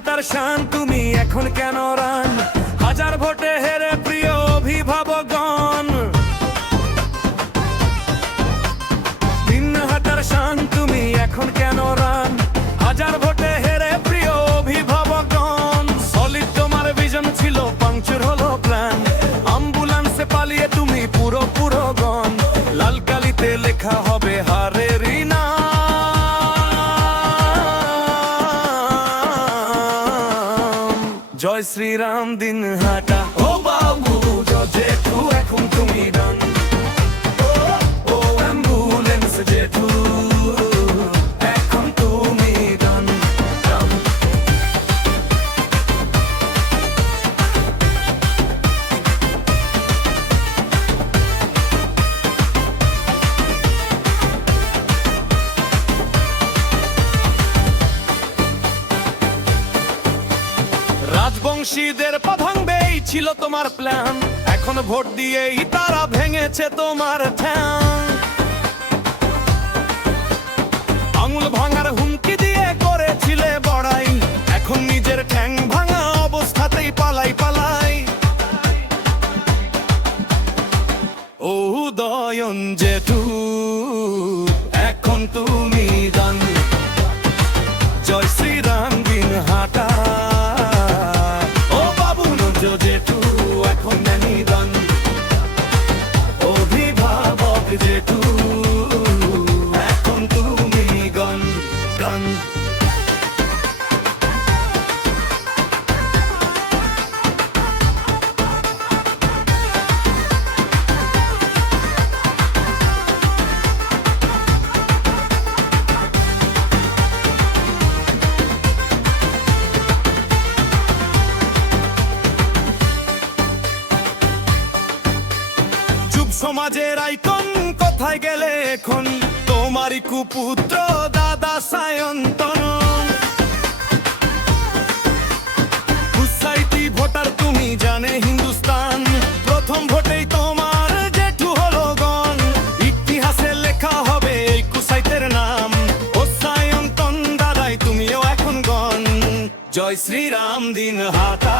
হাটার শান তুমি এখন কেন রান হাজার ভোটে হেরে প্রিয় অভিভাবকগণ দিন হাটার শান তুমি এখন কেন রান হাজার ভোটে হেরে প্রিয় অভিভাবকগণ সলিড তোমার ভিশন ছিল পাংচার হলো প্ল্যান অ্যাম্বুলেন্সে পালিয়ে তুমি পুরো গন লাল কালিতে লেখা হবে হারেরই নাম জয় শ্রীরাম দিন হাটা ও বাবু জেঠু এখন তুমি ডান ও অ্যাম্বুলেন্স জেঠু এখন তুমি ডান রাজবংশীদের পা ভাঙবেই ছিল তোমার প্ল্যান এখন ভোট দিয়েই তারা ভেঙেছে তোমার ঠ্যাং আঙুল ভাঙার হুমকি দিয়ে করেছিলে বড়াই এখন নিজের ঠ্যাং ভাঙা অবস্থাতেই পালাই ও উদয়ন জেঠু এখন তুমি দান জয় শ্রীরাম দিন হাটা জেঠু এখন নিদান অভিভাবক জেঠু এখন তুমি গন গন সমাজের আইকন কোথায় গেলে এখন তোমারই কুপুত্র দাদা সায়ন্তন সোসাইটি ভোটার তুমি জানে হিন্দুস্তান প্রথম ভোটেই তোমার জেঠু হলো গন ইতিহাসে লেখা হবে এই কুসাইতের নাম ও সায়ন্তন দাদাই তুমিও এখন গন জয় শ্রীরাম দিন হাটা